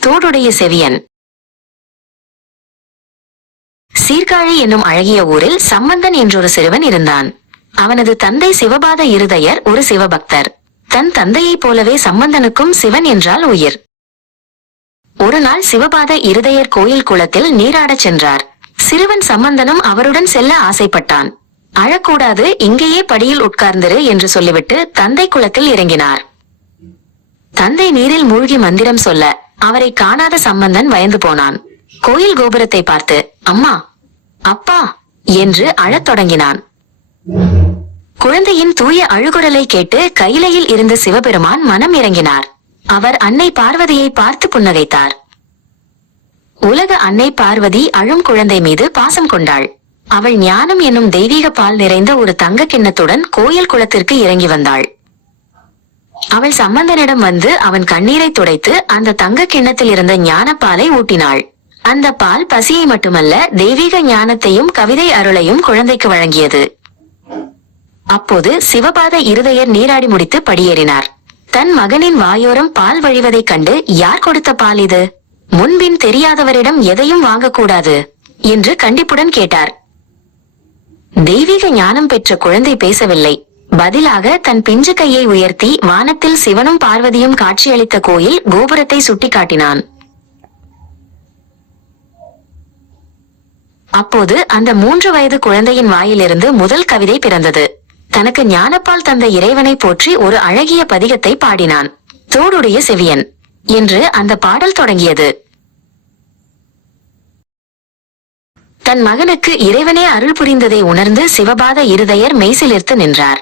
தோடுடைய செவியன். சீர்காழி என்னும் அழகிய ஊரில் சம்பந்தன் என்றொரு சிறுவன் இருந்தான். அவனது தந்தை சிவபாத இருதயர் ஒரு சிவபக்தர். தன் தந்தையைப் போலவே சம்பந்தனுக்கும் சிவன் என்றால் உயிர். ஒரு நாள் சிவபாத இருதயர் கோயில் குளத்தில் நீராடச் சென்றார். சிறுவன் சம்பந்தனும் அவருடன் செல்ல ஆசைப்பட்டான். அழக்கூடாது, இங்கேயே படியில் உட்கார்ந்திரு என்று சொல்லிவிட்டு தந்தை குளத்தில் இறங்கினார். தந்தை நீரில் மூழ்கி மந்திரம் சொல்ல அவரை காணாத சம்பந்தன் பயந்து போனான். கோயில் கோபுரத்தை பார்த்து அம்மா, அப்பா என்று அழத் தொடங்கினான். குழந்தையின் தூய அழுகுரலை கேட்டு கையிலையில் இருந்த சிவபெருமான் மனம் இறங்கினார். அவர் அன்னை பார்வதியை பார்த்து புன்னகைத்தார். உலக அன்னை பார்வதி அழும் குழந்தை மீது பாசம் கொண்டாள். அவள் ஞானம் என்னும் தெய்வீக பால் நிறைந்த ஒரு தங்க கிண்ணத்துடன் கோயில் குளத்திற்கு இறங்கி வந்தாள். அவள் சம்பந்தனிடம் வந்து அவன் கண்ணீரை துடைத்து அந்த தங்க கிண்ணத்தில் இருந்த ஞான பாலை ஊட்டினாள். அந்த பால் பசியை மட்டுமல்ல, தெய்வீக ஞானத்தையும் கவிதை அருளையும் குழந்தைக்கு வழங்கியது. அப்போது சிவபாத இருதயர் நீராடி முடித்து படியேறினார். தன் மகனின் வாயோரம் பால் வழிவதைக் கண்டு, யார் கொடுத்த பால் இது? முன்பின் தெரியாதவரிடம் எதையும் வாங்கக்கூடாது என்று கண்டிப்புடன் கேட்டார். தெய்வீக ஞானம் பெற்ற குழந்தை பேசவில்லை. பதிலாக தன் பிஞ்சு கையை உயர்த்தி வானத்தில் சிவனும் பார்வதியும் காட்சியளித்த கோயில் கோபுரத்தை சுட்டிக்காட்டினான். அப்போது அந்த 3 வயது குழந்தையின் வாயிலிருந்து முதல் கவிதை பிறந்தது. தனக்கு ஞானப்பால் தந்த இறைவனை போற்றி ஒரு அழகிய பதிகத்தை பாடினான். தோடுடைய செவியன் என்று அந்த பாடல் தொடங்கியது. தன் மகனுக்கு இறைவனே அருள் புரிந்ததை உணர்ந்து சிவபாத இருதயர் மெய்சிலிர்த்து நின்றார்.